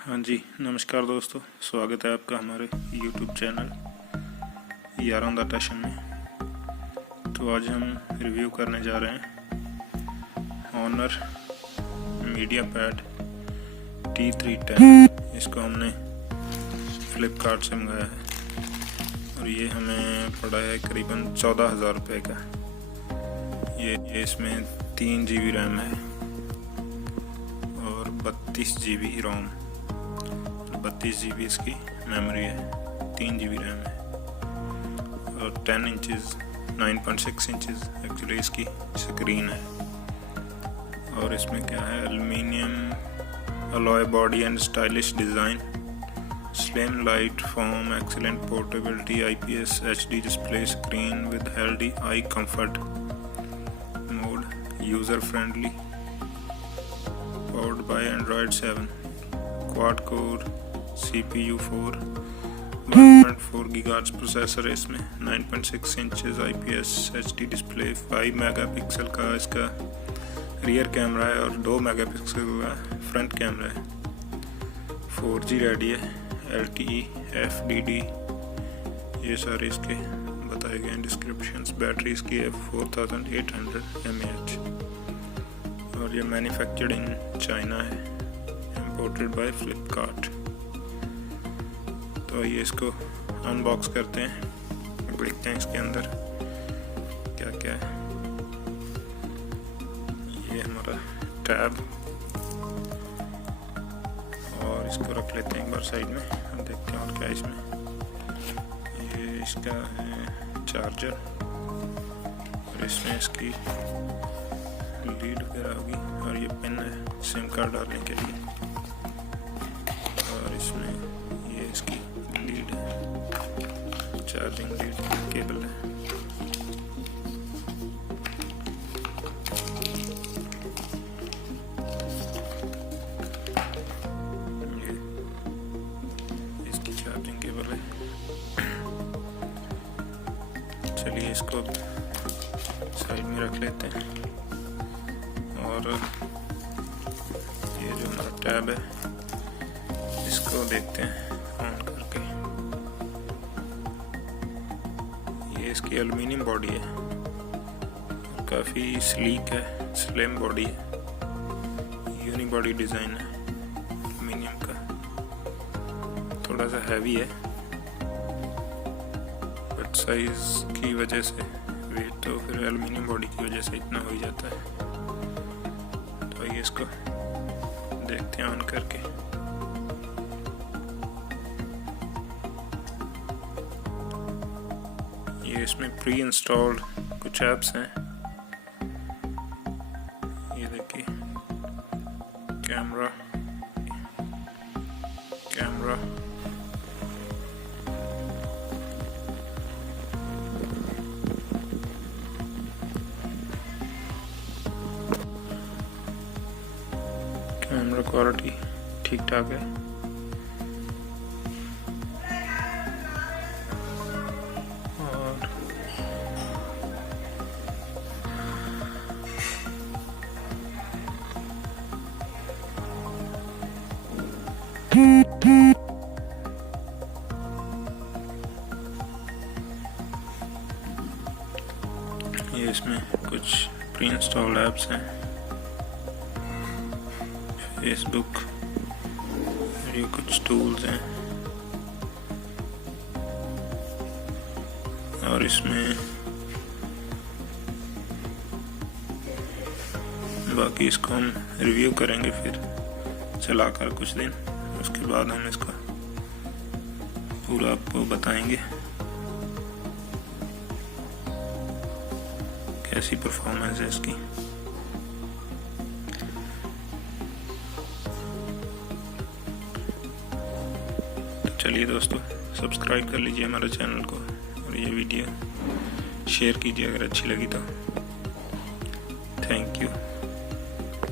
हाँ जी, नमस्कार दोस्तों, स्वागत है आपका हमारे YouTube चैनल यारों दा टशन में। तो आज हम रिव्यू करने जा रहे हैं Honor MediaPad T3 10। इसको हमने फ्लिपकार्ट से मंगाया है और ये हमें पड़ा है करीबन 14,000 रुपये का। ये इसमें 3 GB रैम है और 32 GB रोम, 32 GB इसकी मेमोरी है, 3 GB रैम है और 10 इंचज़ 9.6 इंचज़ एक्चुअली इसकी स्क्रीन है। और इसमें क्या है, aluminium alloy body and stylish design, slim light form, excellent portability, IPS HD display screen with healthy eye comfort mode, user friendly, powered by Android 7, quad core CPU 4, 1.4 GHz processor है इसमें, 9.6 inches IPS HD display, 5 megapixel का इसका rear camera है और 2 megapixel का front camera है। 4G ready है, LTE FDD ये सारे इसके बताए गए हैं डिस्क्रिप्शंस। बैटरी इसकी है 4800 mAh और ये मैन्युफैक्चर्ड इन चाइना है, इम्पोर्टेड बाय फ्लिपकार्ट। तो ये इसको अनबॉक्स करते हैं, देखते हैं इसके अंदर क्या क्या है। ये हमारा टैब और इसको रख लेते हैं एक बार साइड में और देखते हैं और क्या है इसमें। ये इसका है चार्जर और इसमें इसकी लीड वगैरह होगी और ये पिन है सिम कार्ड डालने के लिए और इसमें ये इसकी लीड है, चार्जिंग लीड केबल है। ये इसकी चार्जिंग केबल है। चलिए इसको साइड में रख लेते हैं और ये जो हमारा टैब है इसको देखते हैं ऑन करके। ये इसकी एल्युमिनियम बॉडी है, काफ़ी स्लीक है, स्लिम बॉडी है, यूनिबॉडी डिज़ाइन है एल्युमिनियम का, थोड़ा सा हैवी है बट साइज़ की वजह से वेट तो फिर एल्युमिनियम बॉडी की वजह से इतना हो ही जाता है। तो ये इसको देखते हैं ऑन करके। ये इसमें प्री इंस्टॉल्ड कुछ ऐप्स हैं, ये देखिए, कैमरा कैमरा क्वालिटी ठीक ठाक है। और ये इसमें कुछ प्री इंस्टॉल्ड ऐप्स हैं, फेसबुक, ये कुछ टूल्स हैं और इसमें बाकी इसको हम रिव्यू करेंगे फिर चलाकर कुछ दिन, उसके बाद हम इसका पूरा आपको बताएंगे कैसी परफॉर्मेंस है इसकी। चलिए दोस्तों, सब्सक्राइब कर लीजिए हमारे चैनल को और ये वीडियो शेयर कीजिए अगर अच्छी लगी तो। Thank you.